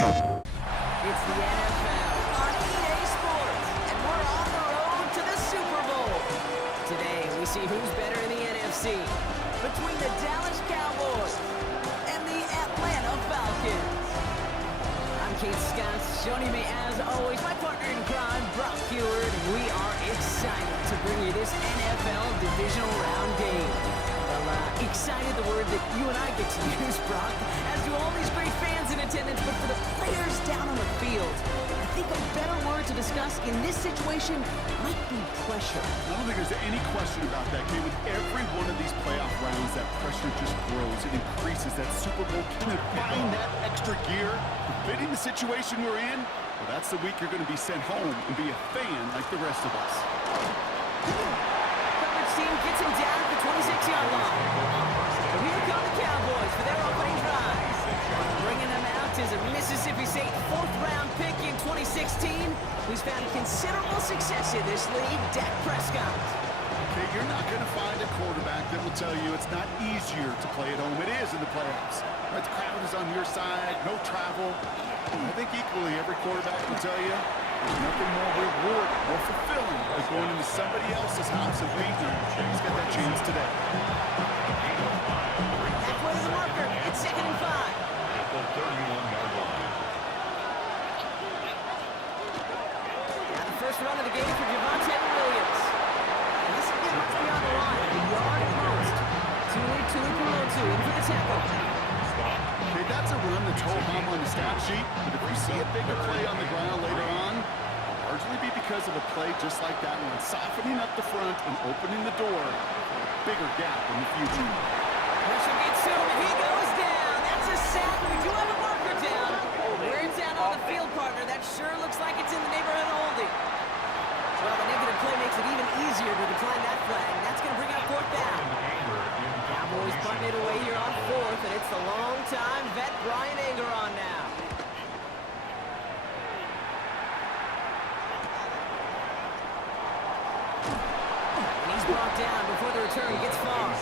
It's the NFL on EA Sports, and we're on the road to the Super Bowl. Today, we see who's better in the NFC between the Dallas Cowboys and the Atlanta Falcons. I'm Kate Scott. Joining me, as always, my partner in crime, Brock Heward, and we are excited to bring you this NFL Divisional Round game. Well, excited, the word that you and I get to use, Brock, as do all these great fans in attendance, but for the players down on the field, I think a better word to discuss in this situation might be pressure. I don't think there's any question about that, Kate. With every one of these playoff rounds, that pressure just grows. It increases. That Super Bowl, can it find that extra gear? Fitting the situation we're in, well, that's the week you're going to be sent home and be a fan like the rest of us. Coverage team gets him down at the 26-yard line. So here come the Cowboys for their opening drive. Bringing them out is a Mississippi State fourth-round pick in 2016, who's found considerable success in this league, Dak Prescott. Okay, you're not going to find a quarterback that will tell you it's not easier to play at home. It is in the playoffs. Right, the crowd is on your side, no travel. I think equally every quarterback will tell you there's nothing more rewarding, more fulfilling than going into somebody else's house and beating them. He's got that chance today. Halfway to the marker. It's 2nd and 5. At the 31-yard line. Now the first run of the game for Javonte Williams. And this is right beyond the line. A yard at most. Tuli Pulotu in for the tackle. Okay, that's a run that's ho-hum on the stat sheet, but if we see a bigger play on the ground later on, it'll largely be because of a play just like that one, softening up the front and opening the door for a bigger gap in the future. Pressure gets to him, and he goes down. That's a sack. We do have a marker down. Where it's down on the field, partner. That sure looks like it's in the neighborhood of holding. Well, the negative play makes it even easier to decline that flag. That's going to bring out 4th down. Cowboys putting it away here on 4th, and it's the long-time vet Brian Anger on now. And he's brought down before the return gets far.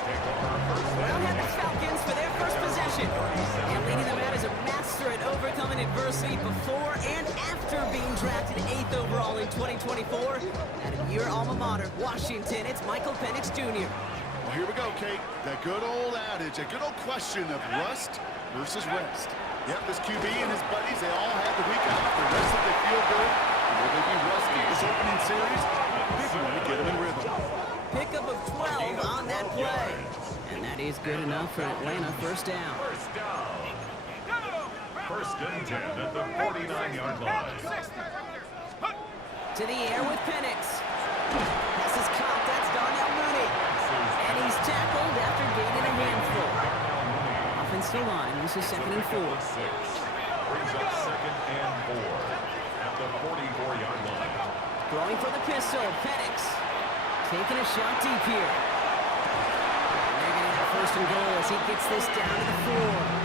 Well, had the Falcons for their first possession. And leading them out is a master at overcoming adversity before and after being drafted 8th overall in 2024. Out of your alma mater, Washington, it's Michael Penix Jr. Well, here we go, Kate. That good old adage, a good old question of rust versus rest. Yep, this QB and his buddies, they all had the week off. The rest of they feel good. Will they be rusty this opening series? Big one to get them in rhythm. Pickup of 12 on that play. And that is good enough for Atlanta. First down. First and 10 at the 49-yard line. To the air with Penix. This is caught. That's Darnell Mooney. And he's tackled after gaining a handful. Offensive line. This is 2nd and 4. Brings up 2nd and 4 at the 44-yard line. Throwing for the pistol. Penix taking a shot deep here. And they're going to have 1st and goal as he gets this down to the 4.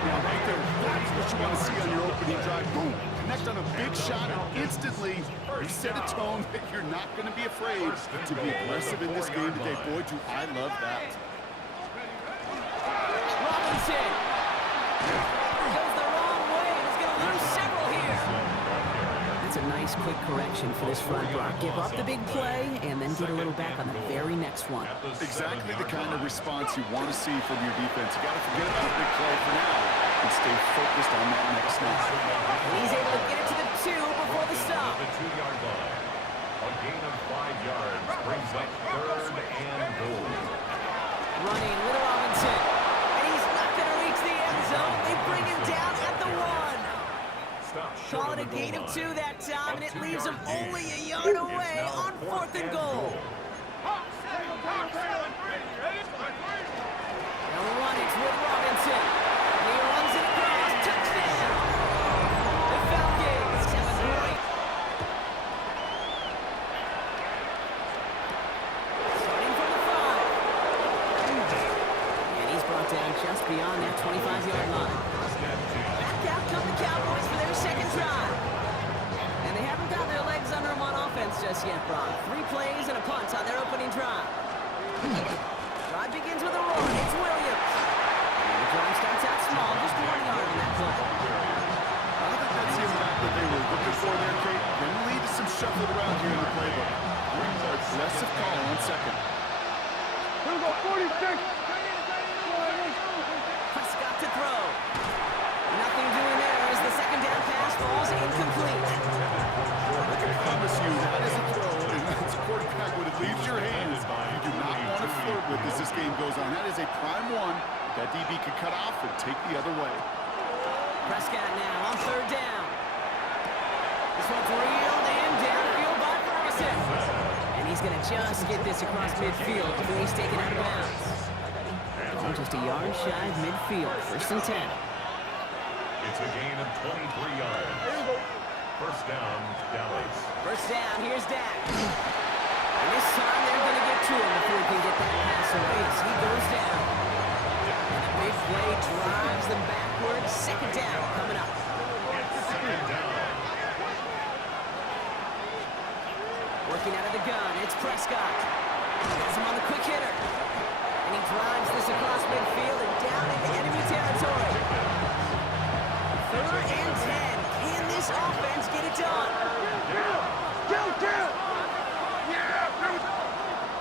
Yeah, right there. That's what you want to see on your opening drive. Boom. Connect on a big shot and instantly you set a tone that you're not going to be afraid to be aggressive in this game today. Boy, do I love that. Robinson goes the wrong way and is going to lose several here. That's a nice quick correction for this front block. Give up the big play and then get a little back on the very next one. Exactly the kind of response you want to see from your defense. You got to forget about a big play for now and stay focused on that next snap. He's able to get it to the 2 before the stop. The 2-yard line. A gain of 5 yards brings up 3rd and goal. Running with Robinson. And he's not going to reach the end zone. They bring him down at the 1. Call it a gain of 2 that time, and it leaves him only a yard away on 4th and goal. Now the run, it's with Robinson. And he runs it across. Touchdown! The Falcons have a great. Starting from the 5. And he's brought down just beyond that 25-yard line. Back out come the Cowboys for their 2nd drive. And they haven't got their legs under them on offense just yet, Brock. 3 plays and a punt on their opening drive. Drive begins with a run. It's Williams. And the drive starts out small, just 1 yard on that play. shuffle it around here in the playbook. Aggressive call on second. Here we go, 46. Prescott to throw. Nothing doing there as the second down pass falls incomplete. I can promise you that is a throw, and as a quarterback, when it leaves your hands, you do not want to flirt with as this game goes on. That is a prime one that DB could cut off and take the other way. Prescott now on third down. This one's reeled in downfield by Ferguson. And he's going to just get this across midfield before he's taken out of bounds. Oh, just a yard shy of midfield. First and 10. It's a gain of 23 yards. First down, Dallas. First down, here's Dak. And this time they're going to get to him before he can get that pass away as he goes down. And the big play drives them backwards. Second down coming up. Second down. Working out of the gun, it's Prescott. Has him on the quick hitter. And he drives this across midfield and down into enemy territory. Third and 10. Can this offense get it done?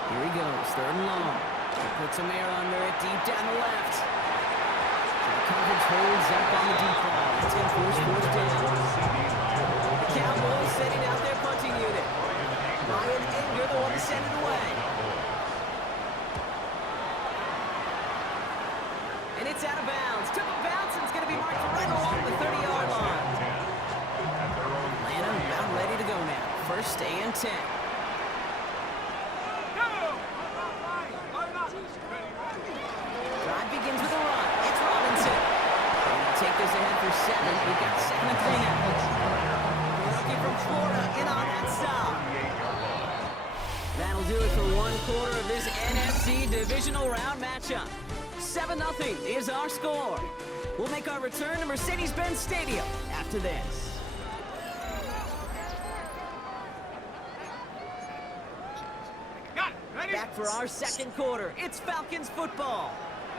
Here he goes, third and long. He puts some air under it, deep down the left. So the coverage holds up on the deep ball. It's going to force fourth down. The Cowboys setting out their punting unit. Ryan Anger, the one to send it away. And it's out of bounds. Took a bounce, and it's going to be marked right along the 30-yard line. Atlanta about ready to go now. First and 10. Drive begins with a run. It's Robinson. Take this ahead for 7. We've got 7 and 3 now. Rookie from Florida in on that stop. That'll do it for one quarter of this NFC divisional round matchup. 7-0 is our score. We'll make our return to Mercedes-Benz Stadium after this. Back for our second quarter. It's Falcons football.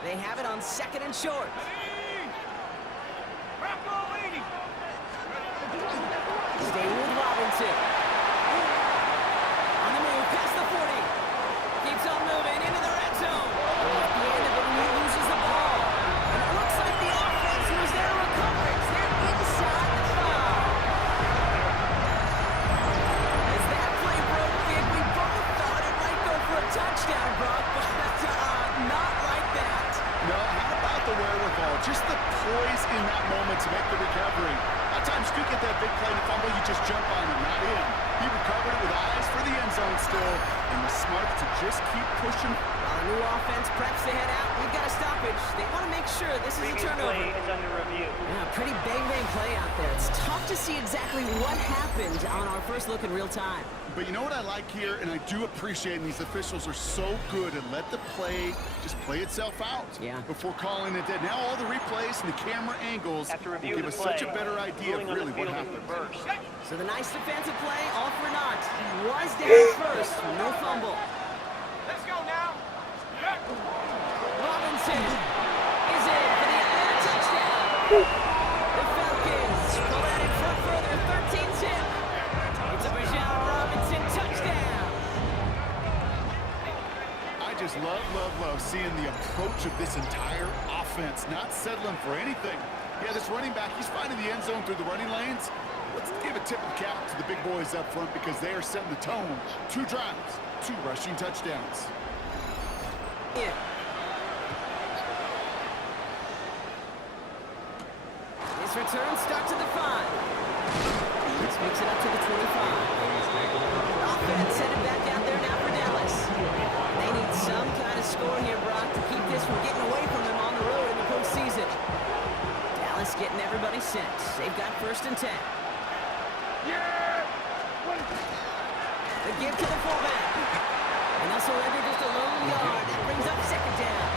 They have it on second and short. Stay with Robinson. On the move, past the 40. Keeps on moving into the red zone. At the end of it, he loses the ball. And it looks like the offense was there to recover it. They're inside the 5. As that play broke in, we both thought it might go for a touchdown, Brock, but not like that. No, how about the wherewithal? Just the poise in that moment to make the recovery. At times you get that big play to fumble, you just jump on it, not in. He recovered it with eyes for the end zone still, and was smart to just keep pushing. While the new offense preps to head out, we've got a stoppage. They want to make sure this is a turnover. Play is under review. Yeah, pretty bang play out there. It's tough to see exactly what happened on our first look in real time. But you know what I like here, and I do appreciate, and these officials are so good and let the play just play itself out before calling it dead. Now all the replays and the camera angles will give us such a better idea of really what happened. So the nice defensive play, all for naught. He was down first, no fumble. Let's go now. Robinson is in for the touchdown. The Falcons pull out in front further, 13-10. It's a Bijan Robinson touchdown. I just love seeing the approach of this entire offense, not settling for anything. Yeah, this running back, he's finding the end zone through the running lanes. Let's give a tip of the cap to the big boys up front because they are setting the tone. 2 drives, 2 rushing touchdowns. Yeah. This return starts at the 5. This makes it up to the 25. Offense headed back out there now for Dallas. They need some kind of score here, Brock, to keep this from getting away from them on the road in the postseason. Dallas getting everybody set. They've got first and 10. The give to the fullback. And they'll surrender just a lone yard. That brings up second down.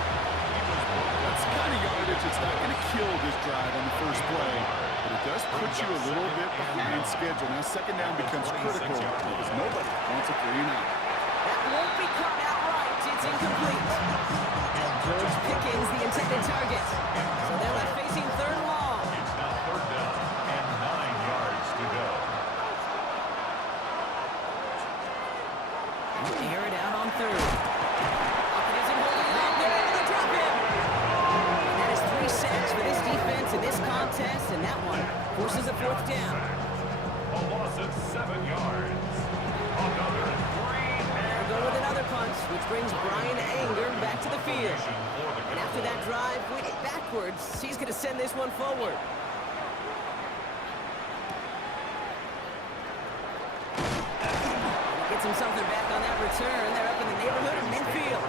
That's the kind of yardage that's not going to kill this drive on the first play, but it does put you a little bit behind schedule. Now second down becomes critical because nobody wants a 3 and out. That won't be caught outright. It's incomplete. George Pickens, the intended target. So they're left facing third and long. It's now third down and 9 yards to go. third. Falcons isn't holding it up. They're able to drop him. And that is 3 sacks for this defense in this contest, and that one forces a 4th down. A loss of 7 yards. Another 3 They'll go with another punch, which brings Brian Anger back to the field. And after that drive went backwards, he's going to send this one forward. Gets him something back on that return. They're up in the neighborhood of midfield.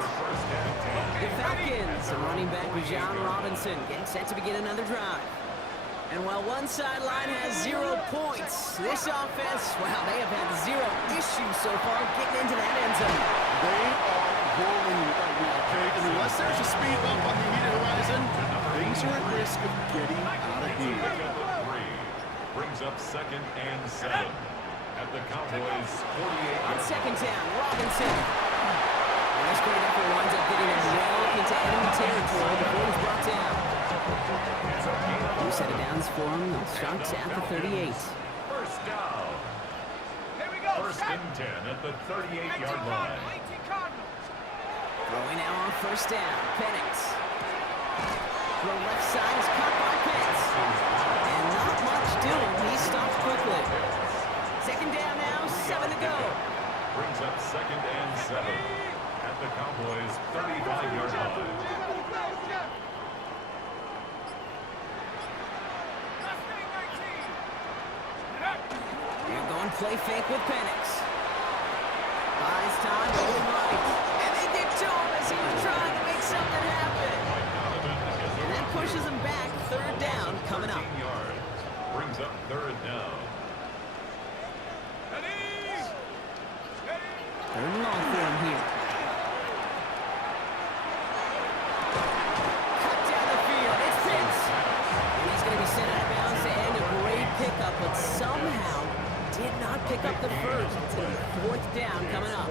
The Falcons and running back John Robinson getting set to begin another drive. And while one sideline has 0 points, this offense, wow, they have had 0 issues so far getting into that end zone. They are rolling right now, okay? And unless there's a speed bump on the immediate horizon, things are at risk of getting out of hand. Brings up 2nd and 7 at the Cowboys 48. On 2nd down, Robinson. And this great effort winds up getting him well into enemy territory before he's brought down. New set of downs for him. They'll start at the 38. First down. Here we go. 1st and 10 at the 38-yard line. Throwing now on 1st down. Penix. Throw left side is caught by Pitts. And not much doing. He stopped quickly. 2nd down now, 7 to go. Brings up 2nd and 7 at the Cowboys 35-yard line. They're going play fake with Penix. Buys time, rolling right. And they get to him as he was trying to make something happen. And that pushes him back. 3rd down coming up. 15 yards. Brings up 3rd down. 3rd and long for him here. Cut down the field. It's Pitts. And he's going to be sent out of bounds to end a great pickup, but somehow did not pick up the first. It's going to be 4th down coming up.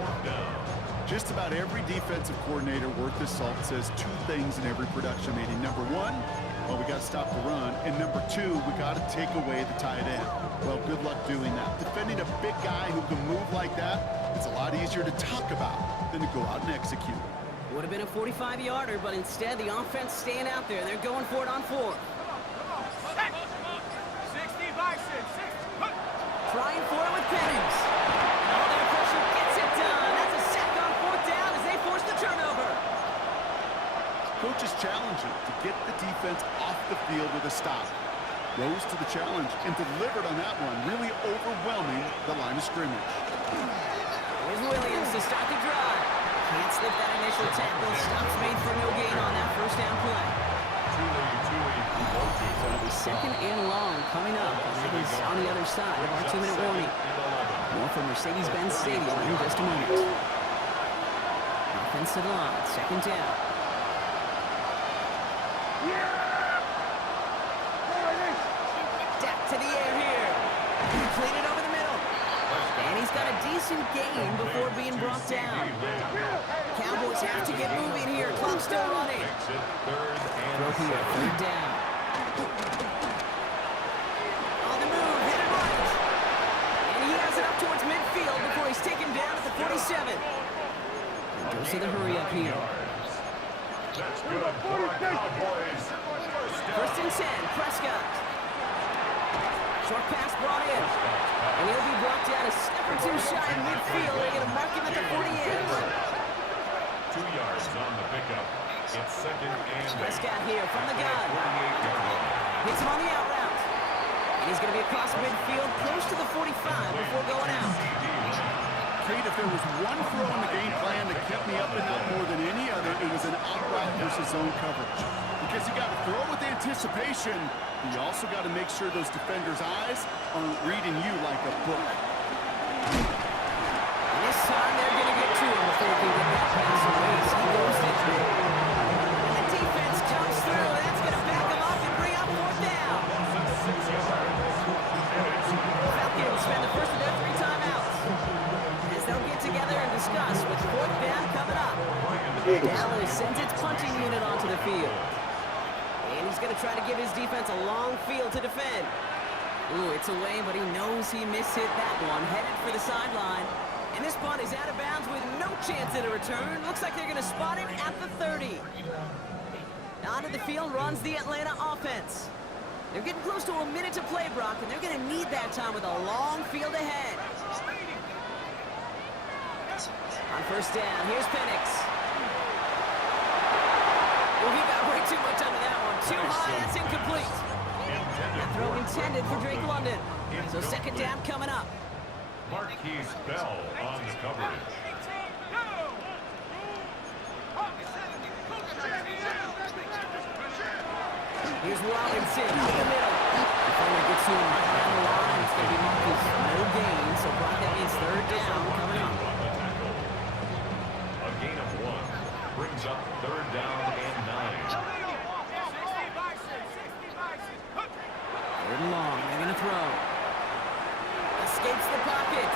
Just about every defensive coordinator worth his salt says 2 things in every production meeting. Number 1, well, we got to stop the run. And number 2, we got to take away the tight end. Well, good luck doing that. Defending a big guy who can move like that, it's a lot easier to talk about than to go out and execute. Would have been a 45-yarder, but instead the offense staying out there. They're going for it on 4th. 60 by 6. Trying for it with Penix. And all their pressure gets it done. That's a sack on 4th down as they force the turnover. Coach is challenging to get the defense off the field with a stop. Rose to the challenge and delivered on that one, really overwhelming the line of scrimmage. Here's Williams to start the drive. Can't slip that initial tackle. Stops made for no gain on that 1st down play. It's going to be 2nd and long coming up. And that is on the other side of our 2-minute warning. More from Mercedes-Benz Stadium in just a moment. Offensive line, 2nd down. Deck to the air here. Completed over the middle. And he's got a decent gain before being brought down. Cowboys have to get moving here. Clock still running. Throw here, 3rd down. On the move, hit it right. And he has it up towards midfield before he's taken down at the 47. And goes to the hurry up here. That's good for the Cowboys. 1st and 10, Prescott. Short pass brought in. And he'll be brought down a step or 2 shy in midfield. They're going to mark him at the 48. 2 yards on the pickup. It's 2nd and 8. Prescott here from the gun. 48-yard line. Hits him on the out route. And he's going to be across midfield, close to the 45 before going out. Kate, if there was one throw in the game plan that kept me up at night more than any other, it was an out route versus zone coverage. Because you got to throw with anticipation, but you also got to make sure those defenders' eyes aren't reading you like a book. And this time they're going to get to him before he can get that pass away. So he goes down. And the defense comes through. That's going to back him up and bring up 4th down. Falcons spend the first of their 3 timeouts. As they'll get together and discuss with 4th down coming up. Dallas sends its punching unit onto the field. And he's going to try to give his defense a long field to defend. Ooh, it's away, but he knows he mishit that one. Headed for the sideline. And this punt is out of bounds with no chance at a return. Looks like they're going to spot him at the 30. Onto the field runs the Atlanta offense. They're getting close to a minute to play, Brock, and they're going to need that time with a long field ahead. On first down, here's Penix. Oh, he got way too much under that one. Too high, that's incomplete. That throw intended for Drake London. So second down coming up. Marquise Bell on the coverage. Here's Robinson up the middle. Defender gets to him down the line. It's going to be Marcus. No gain, so Brock, that means third down coming up. A gain of 1 brings up third down and 9. Third and long. They're going to throw. Escapes the pocket.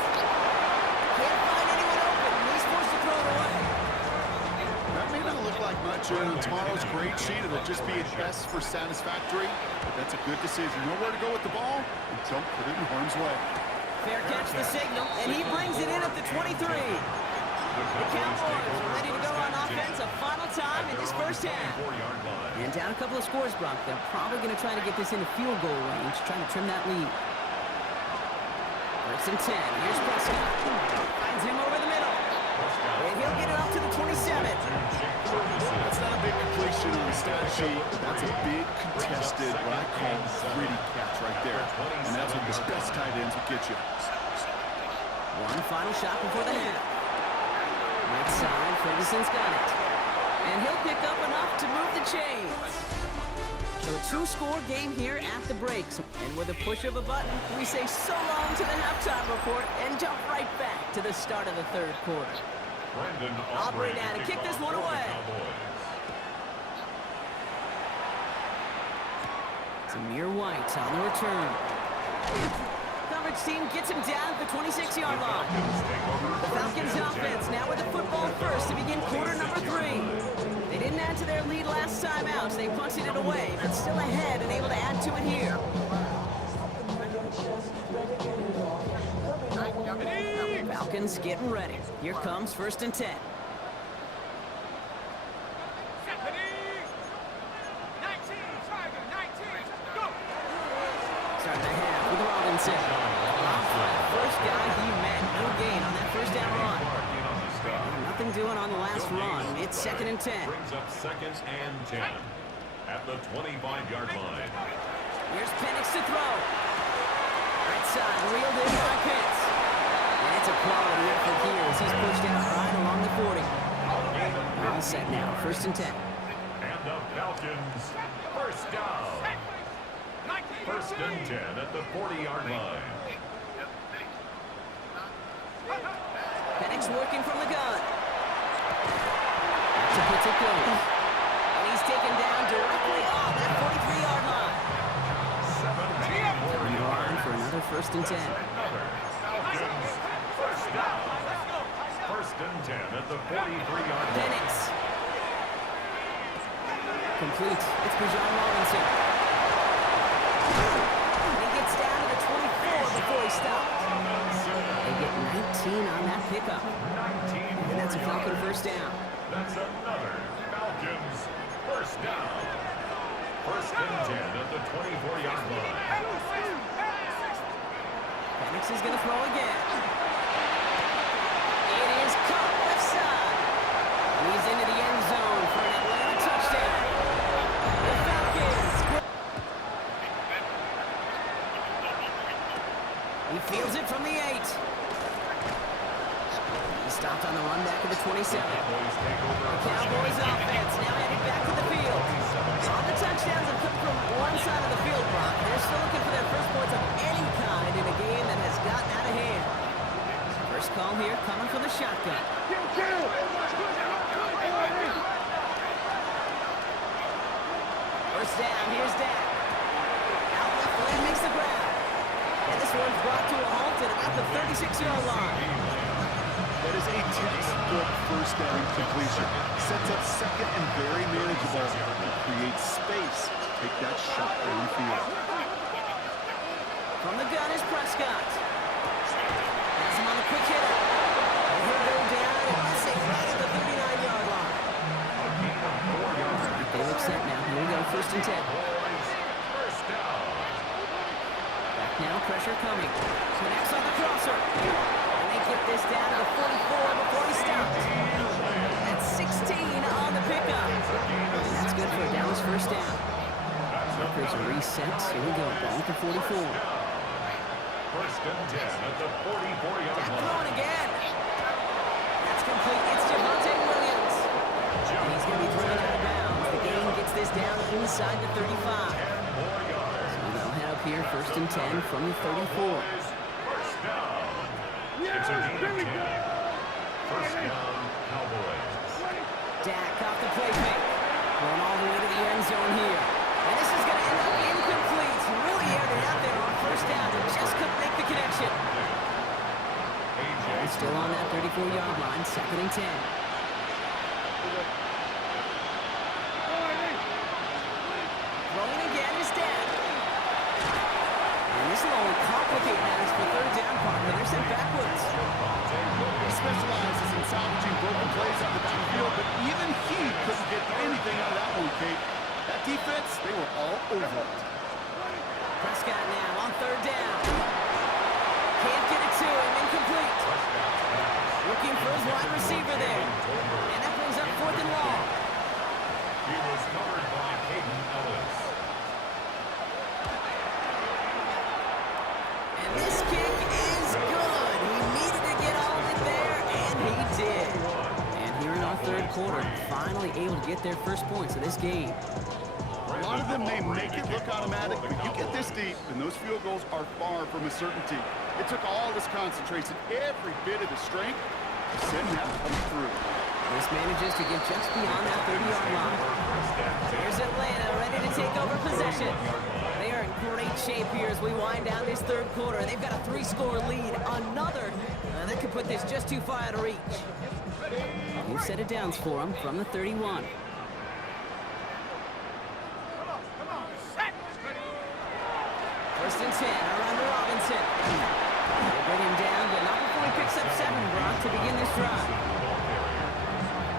Can't find anyone open. He's forced to throw it away. That may not look like much on tomorrow's grade sheet. It'll just be at best for satisfactory. But that's a good decision. Know where to go with the ball, and don't put it in harm's way. Fair catch the signal, and he brings it in at the 23. The Cowboys are ready to go on offense a final time in this first half. And down a couple of scores, Brock. They're probably going to try to get this into field goal range, trying to trim that lead. First and 10. Here's Prescott. Finds him over the middle. And he'll get it up to the 27. That's not a big completion on the stat sheet. That's a big contested, what I call gritty catch right there. And that's what the best tight ends will get you. One final shot before the half. Right side, Ferguson's got it. And he'll pick up enough to move the chains. So a two-score game here at the breaks. And with a push of a button, we say so long to the halftime report and jump right back to the start of the third quarter. Aubrey now to kick this one away. Zamir White on the return. Coverage team gets him down at the 26-yard line. The Falcons offense now with the football first to begin quarter number 3. They didn't add to their lead last time out, so they punted it away, but still ahead and able to add to it here. Falcons getting ready. Here comes first and 10. Start the half with Robinson. First guy he met. No gain on that first down run. Nothing doing on the last run. It's second and 10. Brings up second and 10 at the 25-yard line. Here's Penix to throw. Right side, reeled in by Pitts. And it's a quality effort here as he's pushed out right along the 40. All set now, first and 10. And the Falcons, first down. First and 10 at the 40-yard line. Penix working from the gun. That's a particular. And he's taken down directly on that 43-yard line. On the line for another first and 10. Falcons, first down. First and 10 at the 43-yard line. Penix. Complete. It's Bijan Robinson. And he gets down to the 24 before he stops. They get 19 on that pickup. And that's a Falcon first down. That's another Falcons first down. First and 10 at the 24-yard line. Penix is going to throw again. It is caught left side. And he's into the end zone for an Atlanta touchdown. The Falcons. He fields it from the 8. He stopped on the run back to the 27. The Cowboys offense now headed back to the field. All the touchdowns have come from one side of the field, Brock. They're still looking for their first points of any kind in a game that has gotten out of hand. First call here coming from the shotgun. First down, here's Dak. Out left lane makes the grab. And this one's brought to a halt at about the 36-yard line. That is a textbook first down completion. Sets up second and very manageable. Creates space to take that shot downfield. From the gun is Prescott. Has him on the quick hitter. set now. Here we go, 1st and 10. Cowboys, first down. Back now, pressure coming. Connects on the crosser. And they get this down to the 44 before he stops. That's 16 on the pickup. That's good for a Dallas 1st down. Markers are reset. Here we go, ball to 44. 1st and 10 at the 44-yard line. Throwing again. That's complete. It's Javonte Williams. And he's going to be thrown out of bounds. The game gets this down inside the 35. 10 more yards. So they'll head up here, 1st and 10 from the 34. First down. It's a gain of 10. First down, Cowboys. Dak off the play fake. Going all the way to the end zone here. And this is going to end up incomplete. Really aired it out there on 1st down and just couldn't make the connection. A.J. Still on that 34-yard line, 2nd and 10. Throwing again is Dak. And this will only complicate matters for 3rd down, partner. They're sent backwards. He specializes in salvaging broken plays on the backfield, but even he couldn't get anything out of that one, Kate. That defense, they were all over it. Prescott now on 3rd down. Can't get it to him, incomplete. Looking for his wide receiver there. And that brings up 4th and long. He was covered by Caden Ellis. And this kick is good. He needed to get all of it there, and he did. And here in our 3rd quarter, finally able to get their first points of this game. A lot of them may make it look automatic, but you get this deep, and those field goals are far from a certainty. It took all this concentration, every bit of the strength, to send that one through. This manages to get just beyond that 30-yard line. Here's Atlanta ready to take over possession. They are in great shape here as we wind down this 3rd quarter. They've got a 3-score lead. Another that could put this just too far out of reach. New set of downs for them from the 31. First and 10, around to Robinson. They bring him down, but not before he picks up 7, Brock, to begin this drive.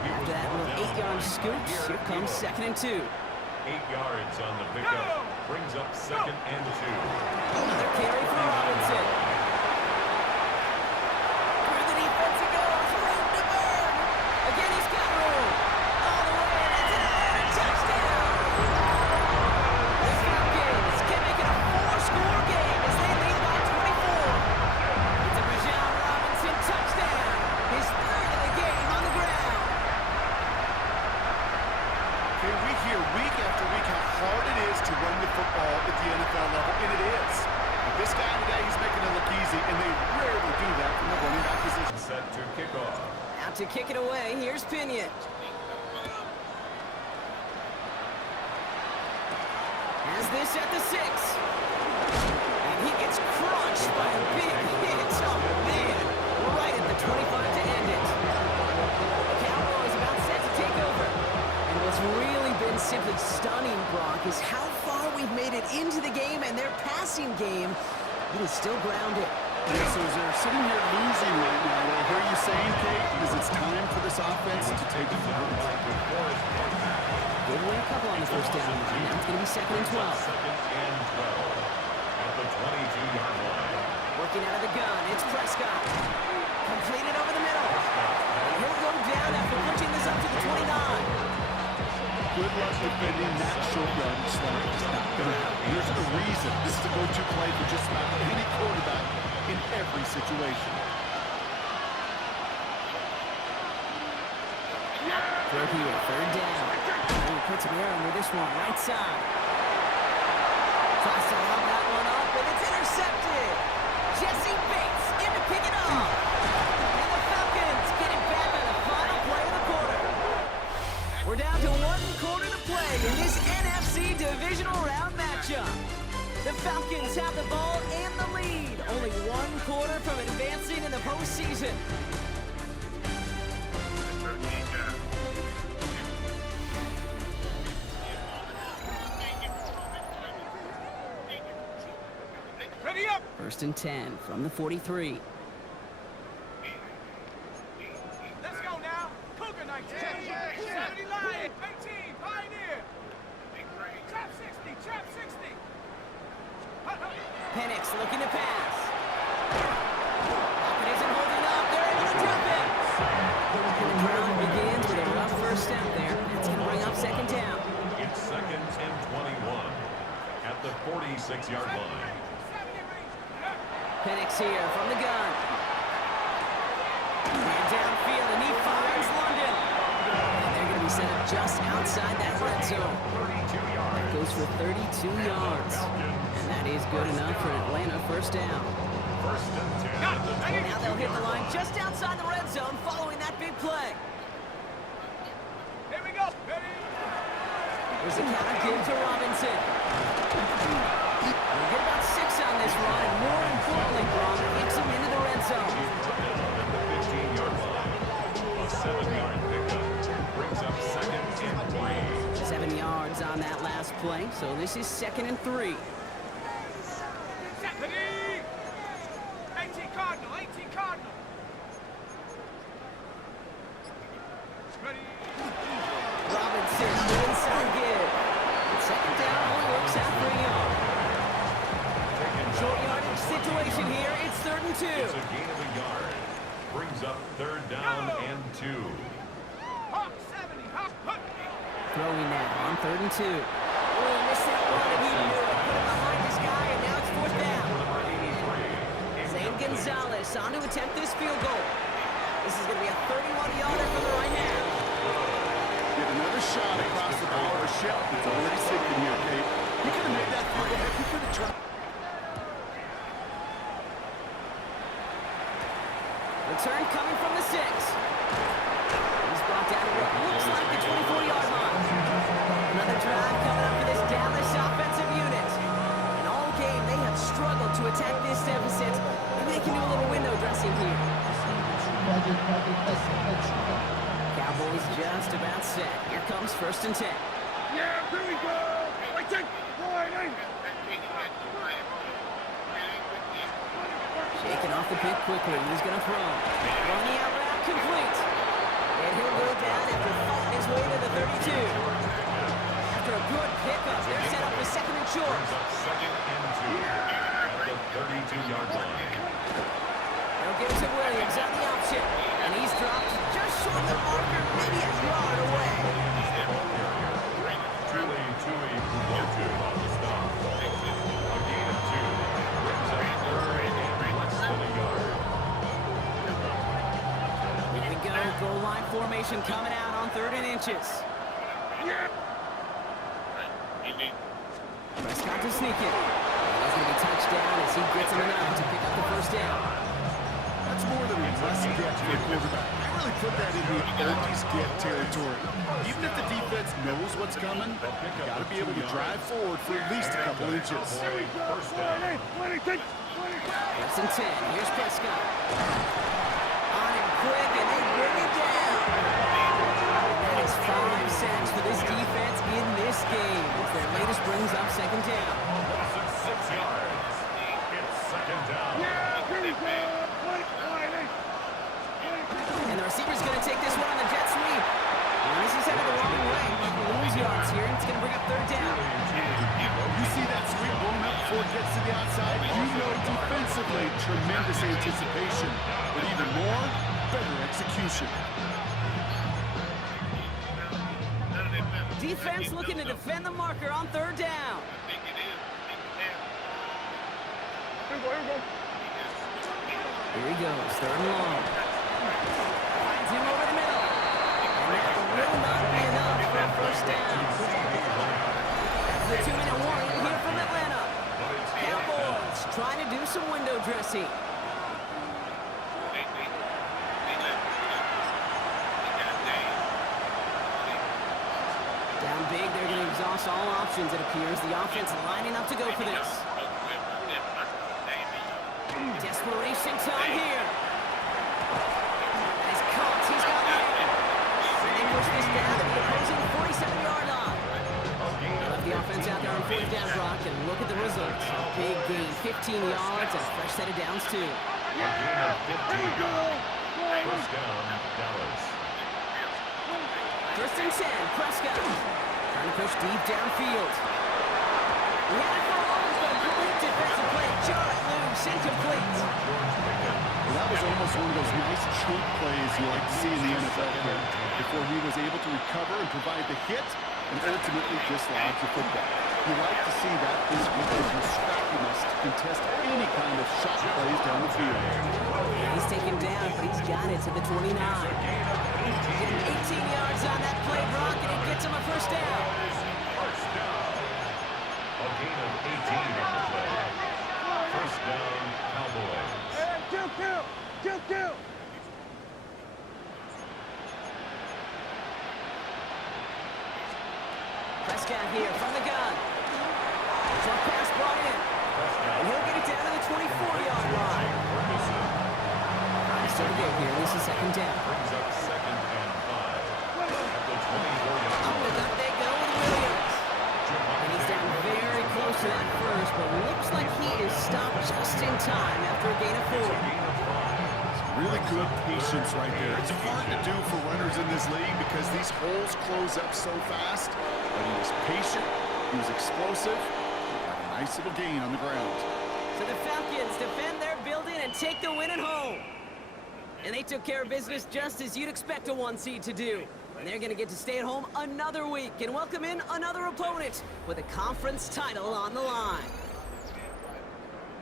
After that little 8-yard scoop, here comes 2nd and 2. 8 yards on the pickup. Brings up 2nd and 2. Another carry for Robinson. Through the defense it goes, room to burn. Again, he's got room. All the way, and it's an touchdown. The Falcons can make it a 4-score game as they lead by 24. It's a Bijan Robinson touchdown. His 3rd of the game on the ground. Okay, we hear week after week how hard it is to run the football at the NFL level, and it is. But this guy today, he's making it look easy, and they rarely do that from the running back position. Set to kick off. Out to kick it away, here's Pinion. Has this at the 6. And he gets crushed by a big hit. Oh, man. Right at the 25 to end it. The Cowboys about set to take over. And what's really been simply stunning, Brock, is how far we've made it into the game, and their passing game, it is still grounded. Yeah, so as they're sitting here losing right now, what I hear you saying, Kate, is it's time for this offense to take the field. Gave away a couple on the 1st down. Now it's going to be 2nd and 12. 2nd and 12 at the 22-yard line. Working out of the gun, it's Prescott. Completed over the middle. And he'll go down after pushing this up to the 29. Good luck defending that short yardage slot. It's not going to happen. Here's the reason. This is a go-to play for just about any quarterback in every situation. Throw here, 3rd down. And he puts him there under this one, right side. Tries to lob that one up, but it's intercepted. Jesse Bates in to pick it up. And the Falcons get it back on the final play of the quarter. We're down to 1 quarter to play in this NFC divisional round matchup. The Falcons have the ball and the lead. Only 1 quarter from advancing in the postseason. Ready up! 1st and 10 from the 43. Let's go now! Cougar 19! 70 Lion! 18! Pioneer! Penix looking to pass. Pocket isn't holding up. They're able to drop it. And the drive begins with a rough first step there. That's going to bring up second down. It's second and 21 at the 46-yard line. Penix here from the gun. And downfield, and he finds London. And they're going to be set up just outside that red zone. That goes for 32 yards. And that is good enough for Atlanta first down. First and 10 at the 20. Now they'll hit the line just outside the red zone following that big play. Here we go. Ready? There's a counter give to Robinson. We'll get about 6 on this run, and more importantly, Braun kicks him into the red zone. At the 15-yard line. A 7-yard pickup brings up second and 3. 7 yards on that last play, so this is second and 3. Set. Ready? 18 Cardinal. 18 Cardinal. Ready? Robinson, the inside give. And second down only works out for a yard. Short yardage situation here. It's third and 2. It's a gain of a yard. Brings up third down and 2. Hawk 70. Hawk. Hut. Throwing now on third and 2. Oh, he missed that one, and he knew it. Put it behind this guy, and now it's fourth down. Zane Gonzalez on to attempt this field goal. This is going to be a 31-yarder for the right hand. Get another shot across the bow of a shell that's already sinking here, Kate. He could have made that field goal. He could have tried. Return coming from the 6. He's brought down to what looks like the 24-yard line. Another drive coming up for this Dallas offensive unit. And all game, they have struggled to attack this deficit. Maybe they can do a little window dressing here. Cowboys just about set. Here comes first and 10. Yeah, here we go. Wait, take. Line. Shaking off the pick quickly. He's going to throw. On the out route, complete. And he'll go down after fighting his way to the 32. After a good pickup, they're set up with second and short. Second and 2 at the 32-yard line. They'll give it to Williams on the option. And he's dropped just short of the marker, maybe a yard away. Truly, Pumotu on the stop. A gain of 2 brings up third and less than a yard. Here we go. Goal line formation coming out on 3rd and inches. Prescott to sneak it. He's going to be touched down as he gets him enough to pick up the first down. That's more than a must get for a quarterback. I really put that in the always get territory. Even if the defense knows what's coming, you got to be able to drive forward for at least a couple inches. First down. First and 10. Here's Prescott. On him quick, and they bring it down. That is 5 sacks for this defense in this game. As their latest brings up second down. Loss of 6 yards. It's second down. And the receiver's going to take this one on the jet sweep. And this is headed the wrong way. He can lose yards here, and it's going to bring up third down. You see that sweep blown up before it gets to the outside? You know defensively, tremendous anticipation. But even more, better execution. Defense looking to defend the marker on third down. Here he goes, third and long. Finds him over the middle. And that will not be enough for a first down. That's the 2-minute warning here from Atlanta. Cowboys trying to do some window dressing. Down big, they're going to exhaust all options, it appears. The offense lining up to go for this. Desperation time here. He's caught. He's got it. And they push this down to the opposing 47-yard line. They left the offense out there on fourth down block, and look at the results. Big gain, 15 yards, and a fresh set of downs, too. A gain of 15. First down, Dallas. First and 10, Prescott. Trying to push deep downfield. He had it for a moment, but a complete defensive play That was almost one of those nice choke plays you like to see in the NFL here, before he was able to recover and provide the hit and ultimately dislodge the football. You like to see that physical scrappiness to contest any kind of shot plays down the field. He's taken down, but he's got it to the 29. Getting 18 yards on that play, Brock, and it gets him a first down. First down. A gain of 18 on the play. First down, Cowboys. Hey, kill. Prescott here from the gun. Short pass brought in. And he'll get it down to the 24-yard line. So again here, this is second down. Brings up second and 5. At the 24-yard Up and up they go with Williams. And he's down very close to that first, but looks like he is stopped just in time after a gain of 4. Really good patience right there. It's hard to do for runners in this league because these holes close up so fast. But he was patient, he was explosive, he got a nice little gain on the ground. So the Falcons defend their building and take the win at home. And they took care of business just as you'd expect a 1 seed to do. And they're going to get to stay at home another week and welcome in another opponent with a conference title on the line.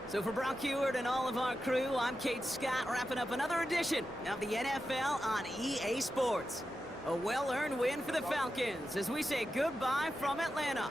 So for Brock Heward and all of our crew, I'm Kate Scott, wrapping up another edition of the NFL on EA Sports. A well-earned win for the Falcons as we say goodbye from Atlanta.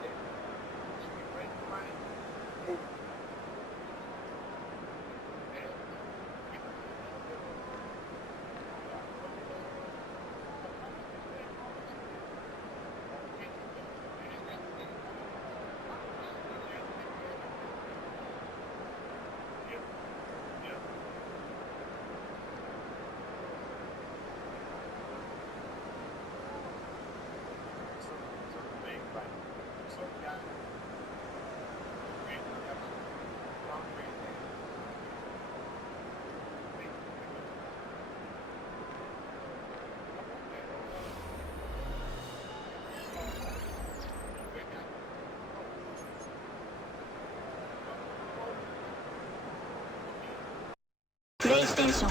PlayStation